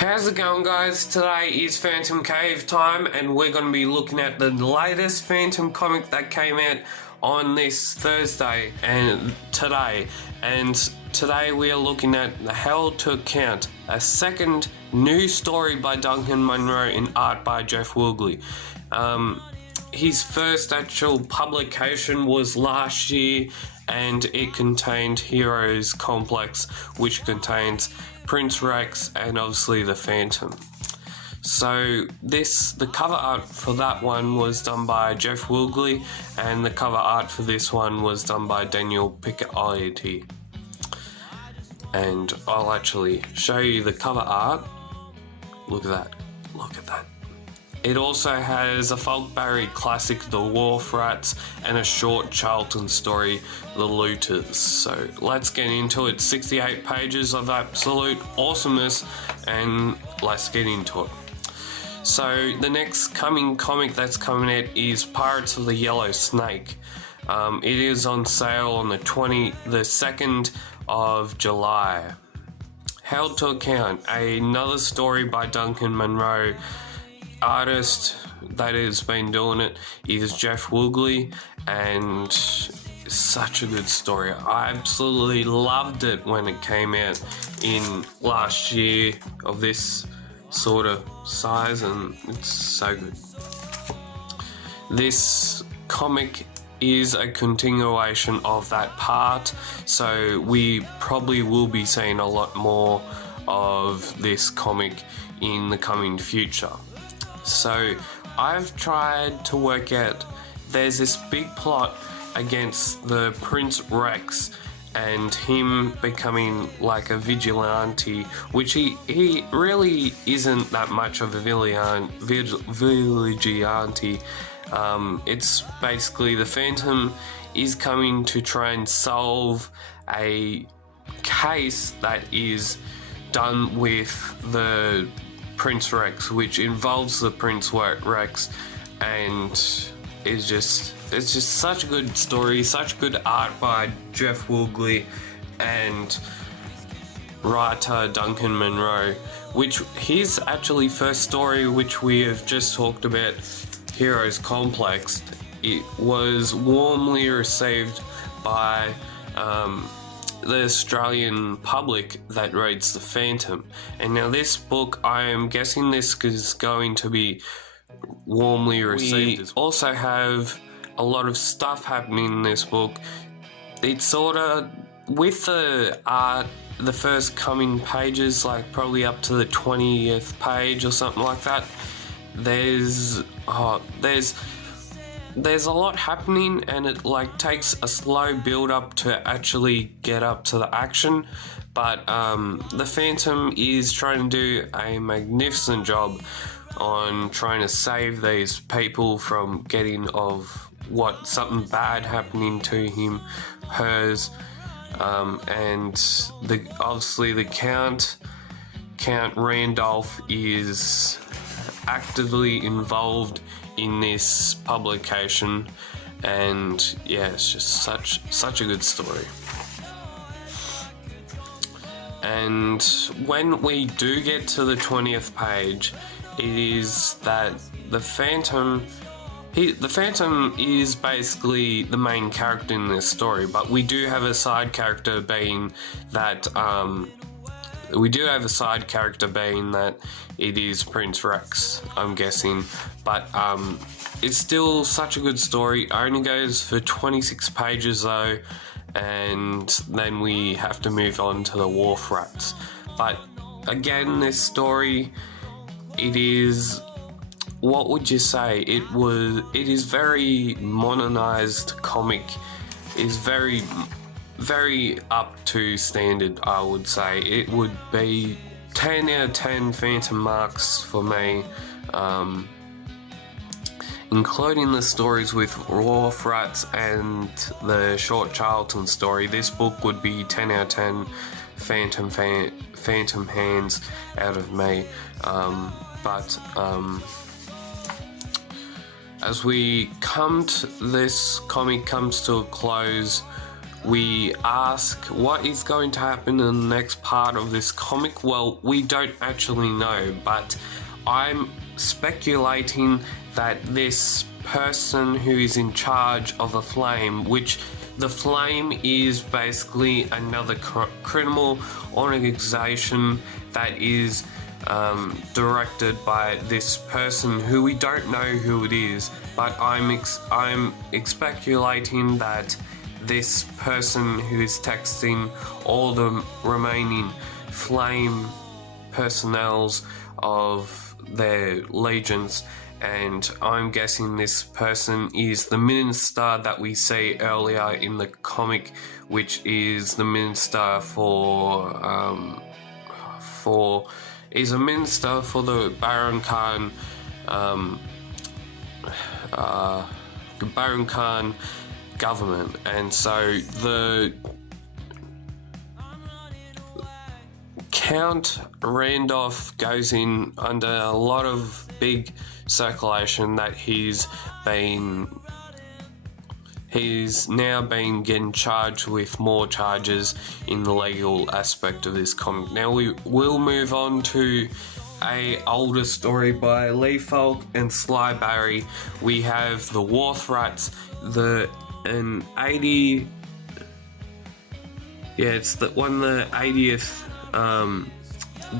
How's it going, guys? Today is Phantom Cave time, and we're going to be looking at the latest Phantom comic that came out on this Thursday and today. And today we are looking at Held to Account, a second new story by Duncan Munro and art by Jeff Woogley. His first actual publication was last year, and it contained Heroes Complex, which contains Prince Rex and obviously the Phantom. So the cover art for that one was done by Jeff Woogley, and the cover art for this one was done by Daniel Picciotti. And I'll actually show you the cover art. Look at that. Look at that. It also has a Falk Barry classic, The Wharf Rats, and a short Charlton story, The Looters. So let's get into it. 68 pages of absolute awesomeness, and let's get into it. So the next coming comic that's coming out is Pirates of the Yellow Snake. It is on sale on the 2nd of July. Held to Account, another story by Duncan Munro. Artist that has been doing it is Jeff Woogley, and such a good story. I absolutely loved it when it came out in last year of this sort of size, and it's so good. This comic is a continuation of that part, so we probably will be seeing a lot more of this comic in the coming future. So I've tried to work out, there's this big plot against the Prince Rex and him becoming like a vigilante, which he really isn't that much of a vigilante. It's basically the Phantom is coming to try and solve a case that is done with the Prince Rex, which involves the Prince Rex, and it's just such a good story, such good art by Jeff Woogley and writer Duncan Munro, which his actually first story, which we have just talked about, Heroes Complex, it was warmly received by the Australian public that reads The Phantom. And now this book, I am guessing this is going to be warmly received. We also have a lot of stuff happening in this book. It's sort of, with the art, the first coming pages, like probably up to the 20th page or something like that, there's a lot happening, and it like takes a slow build up to actually get up to the action, but the Phantom is trying to do a magnificent job on trying to save these people from getting of something bad happening to him, hers, and obviously the Count Randolph is actively involved in this publication, and yeah, it's just such a good story. And when we do get to the 20th page, it is that the Phantom is basically the main character in this story, but we do have a side character being that it is Prince Rex, I'm guessing, but it's still such a good story. It only goes for 26 pages though, and then we have to move on to the Wharf Rats. But again, this story, it is, what would you say? It is very modernized comic. It is very, very up to standard, I would say. It would be 10 out of 10 Phantom marks for me, including the stories with Wharf Rats and the short Charlton story. This book would be 10 out of 10 Phantom hands out of me. As this comic comes to a close, we ask what is going to happen in the next part of this comic. Well, we don't actually know, but I'm speculating that this person who is in charge of the Flame, which the Flame is basically another criminal organization that is directed by this person who we don't know who it is, but I'm speculating that this person who is texting all the remaining Flame personnels of their legions, and I'm guessing this person is the minister that we see earlier in the comic, which is the minister for is a minister for the Baron Khan government. And so the Count Randolph goes in under a lot of big circulation that he's now been getting charged with more charges in the legal aspect of this comic. Now we will move on to a older story by Lee Falk and Sly Barry. We have The Wharf Rats, an 80. Yeah, it's the 80th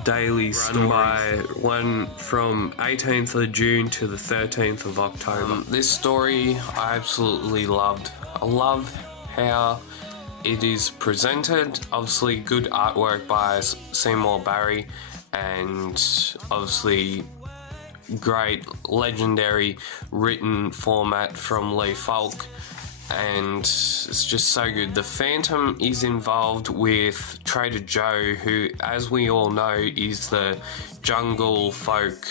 daily story, one from 18th of June to the 13th of October. This story I absolutely loved. I love how it is presented. Obviously good artwork by Seymour Barry, and obviously great legendary written format from Lee Falk, and it's just so good. The Phantom is involved with Trader Joe, who, as we all know, is the jungle folk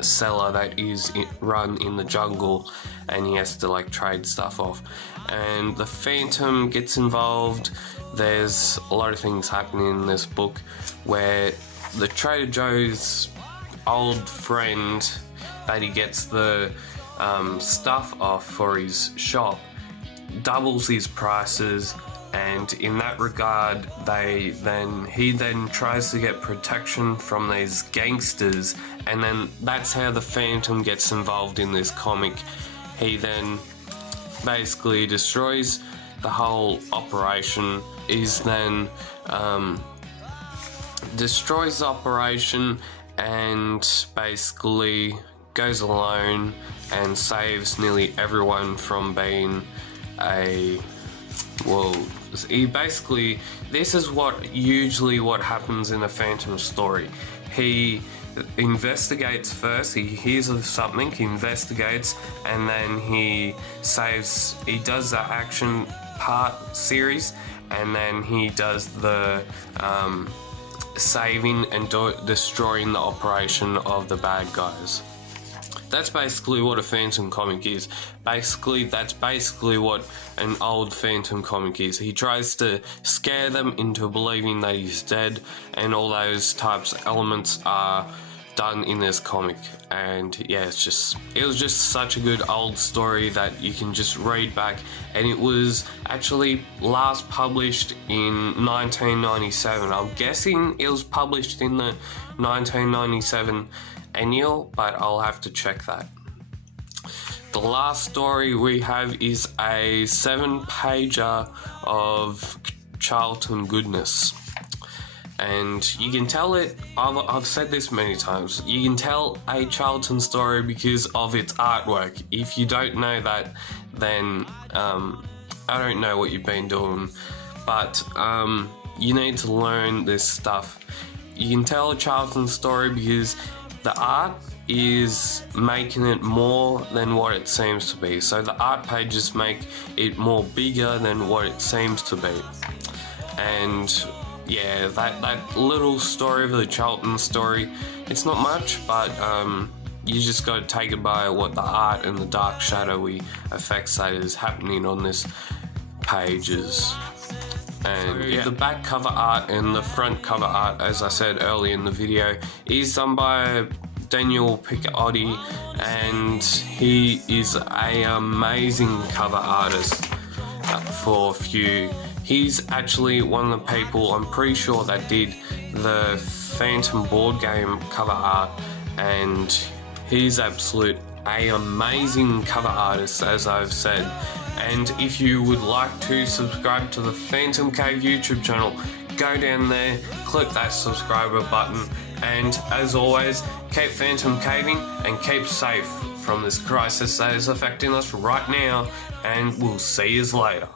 seller that is run in the jungle, and he has to like trade stuff off. And the Phantom gets involved. There's a lot of things happening in this book where the Trader Joe's old friend that he gets the stuff off for his shop doubles his prices, and in that regard he then tries to get protection from these gangsters, and then that's how the Phantom gets involved in this comic. He then basically destroys the whole operation, destroys the operation, and basically goes alone and saves nearly everyone from being this is usually what happens in a Phantom story. He investigates first, he hears of something, he investigates, and then he does the action part series, and then he does the saving and destroying the operation of the bad guys. That's basically what a Phantom comic is. That's basically what an old Phantom comic is. He tries to scare them into believing that he's dead, and all those types of elements are done in this comic. And yeah, it was just such a good old story that you can just read back, and it was actually last published in 1997. I'm guessing it was published in the 1997 annual, but I'll have to check that. The last story we have is a 7-pager of Charlton goodness, and you can tell it. I've said this many times. You can tell a Charlton story because of its artwork. If you don't know that, then I don't know what you've been doing, but you need to learn this stuff. You can tell a Charlton story because the art is making it more than what it seems to be. So the art pages make it more bigger than what it seems to be. And yeah, that little story of the Charlton story, it's not much, but you just got to take it by what the art and the dark shadowy effects that is happening on this page is. And yeah, the back cover art and the front cover art, as I said earlier in the video, is done by Daniel Picciotti, and he is an amazing cover artist. for Few. He's actually one of the people, I'm pretty sure, that did the Phantom board game cover art, and he's an amazing cover artist, as I've said. And if you would like to subscribe to the Phantom Cave YouTube channel, go down there, click that subscriber button, and as always, keep Phantom caving and keep safe from this crisis that is affecting us right now, and we'll see you later.